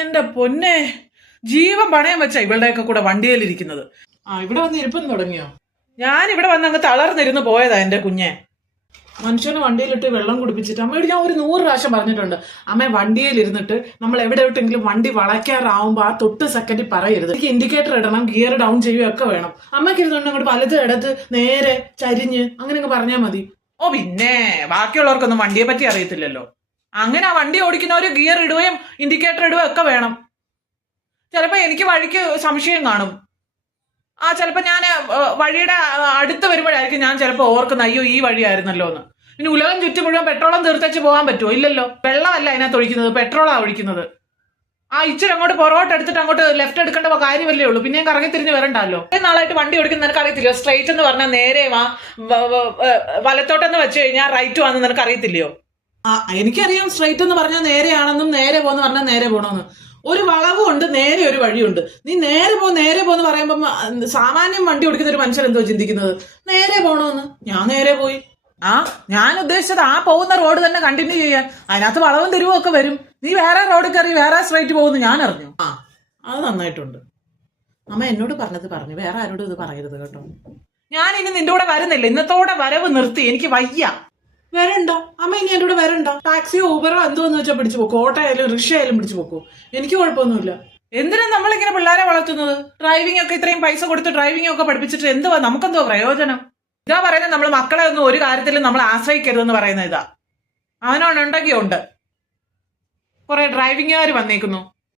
എന്റെ പൊന്നെ, ജീവൻ പണയം വെച്ചാ ഇവളുടെയൊക്കെ കൂടെ വണ്ടിയിലിരിക്കുന്നത്. ഇവിടെ വന്ന് ഇരിപ്പം തുടങ്ങിയോ? ഞാൻ ഇവിടെ വന്ന് അങ്ങ് തളർന്നിരുന്ന് പോയതാ എന്റെ കുഞ്ഞെ. മനുഷ്യനെ വണ്ടിയിലിട്ട് വെള്ളം കുടിപ്പിച്ചിട്ട് അമ്മയോട് ഞാൻ ഒരു 100 പ്രാവശ്യം പറഞ്ഞിട്ടുണ്ട്, അമ്മ വണ്ടിയിലിരുന്നിട്ട് നമ്മൾ എവിടെയോട്ടെങ്കിലും വണ്ടി വളയ്ക്കാറാവുമ്പോ ആ തൊട്ട് സെക്കൻഡിൽ പറയരുത്, എനിക്ക് ഇൻഡിക്കേറ്റർ ഇടണം, ഗിയർ ഡൗൺ ചെയ്യുകയൊക്കെ വേണം. അമ്മയ്ക്ക് ഇരുന്നുകൊണ്ട് അങ്ങോട്ട് വലത് ഇടത് നേരെ ചരിഞ്ഞ് അങ്ങനെയൊക്കെ പറഞ്ഞാൽ മതി. ഓ പിന്നെ ബാക്കിയുള്ളവർക്കൊന്നും വണ്ടിയെ പറ്റി അറിയത്തില്ലല്ലോ. അങ്ങനെ ആ വണ്ടി ഓടിക്കുന്നവര് ഗിയർ ഇടുകയും ഇൻഡിക്കേറ്റർ ഇടുകയും ഒക്കെ വേണം. ചിലപ്പോ എനിക്ക് വഴിക്ക് സംശയം കാണും. ചിലപ്പോ ഞാൻ വഴിയുടെ അടുത്ത് വരുമ്പോഴായിരിക്കും ഞാൻ ചിലപ്പോ ഓർക്കുന്ന, അയ്യോ ഈ വഴിയായിരുന്നല്ലോ എന്ന്. പിന്നെ ഉലകം ചുറ്റും മുഴുവൻ പെട്രോളം തീർത്തച്ച് പോകാൻ പറ്റുമോ? ഇല്ലല്ലോ. വെള്ളമല്ല അതിനകത്ത് ഒഴിക്കുന്നത്, പെട്രോളാ ഒഴിക്കുന്നത്. ഇച്ചിരി അങ്ങോട്ട് പുറകോട്ട് എടുത്തിട്ട് അങ്ങോട്ട് ലെഫ്റ്റ് എടുക്കേണ്ട കാര്യമല്ലേ ഉള്ളൂ. പിന്നെ കറങ്ങി തിരിഞ്ഞ് വരണ്ടല്ലോ. നാളായിട്ട് വണ്ടി ഓടിക്കുന്ന നിനക്ക് അറിയത്തില്ലയോ? സ്ട്രൈറ്റ് എന്ന് പറഞ്ഞാൽ നേരെ വാ, വലത്തോട്ടെന്ന് വെച്ച് കഴിഞ്ഞാൽ റൈറ്റ് വാന്ന് നിനക്ക് അറിയത്തില്ലയോ? എനിക്കറിയാം, സ്ട്രൈറ്റ് എന്ന് പറഞ്ഞാൽ നേരെയാണെന്നും നേരെ പോന്ന് പറഞ്ഞാൽ നേരെ പോകണമെന്ന്. ഒരു വളവും ഉണ്ട്, നേരെ ഒരു വഴിയുണ്ട്. നീ നേരെ പോന്ന് പറയുമ്പം സാമാന്യം വണ്ടി ഓടിക്കുന്ന ഒരു മനുഷ്യൻ എന്തോ ചിന്തിക്കുന്നത്, നേരെ പോണോന്ന്. ഞാൻ നേരെ പോയി. ഞാൻ ഉദ്ദേശിച്ചത് പോകുന്ന റോഡ് തന്നെ കണ്ടിന്യൂ ചെയ്യാൻ. അതിനകത്ത് വളവും തിരിവും ഒക്കെ വരും. നീ വേറെ റോഡ് കയറി വേറെ സ്ട്രൈറ്റ് പോകുന്നു ഞാൻ അറിഞ്ഞു. അത് നന്നായിട്ടുണ്ട്. അമ്മ എന്നോട് പറഞ്ഞു, വേറെ ആരോടും ഇത് പറയരുത് കേട്ടോ. ഞാൻ ഇനി നിന്റെ കൂടെ വരുന്നില്ല. ഇന്നത്തോടെ വരവ് നിർത്തി, എനിക്ക് വയ്യ. വരണ്ട അമ്മ, ഇനി എൻ്റെ കൂടെ വരണ്ട. ടാക്സിയോ ഊബറോ എന്തോന്ന് വെച്ചാൽ പിടിച്ചു പോക്കോ, ഓട്ടോ ആയാലും റിക്ഷ ആയാലും പിടിച്ചു പോക്കോ, എനിക്ക് കുഴപ്പമൊന്നുമില്ല. എന്തിനാ നമ്മളിങ്ങനെ പിള്ളേരെ വളർത്തുന്നത്? ഡ്രൈവിംഗ് ഒക്കെ ഇത്രയും പൈസ കൊടുത്ത് ഡ്രൈവിംഗ് ഒക്കെ പഠിപ്പിച്ചിട്ട് എന്തുവാ നമുക്കെന്തോ പ്രയോജനം? ഇതാ പറയുന്നത്, നമ്മൾ മക്കളെ ഒന്നും ഒരു കാര്യത്തിലും നമ്മൾ ആശ്രയിക്കരുതെന്ന് പറയുന്നത് ഇതാ. അവനോടുണ്ടെങ്കിൽ ഉണ്ട്. കുറെ ഡ്രൈവിംഗുകാർ വന്നേക്കുന്നു.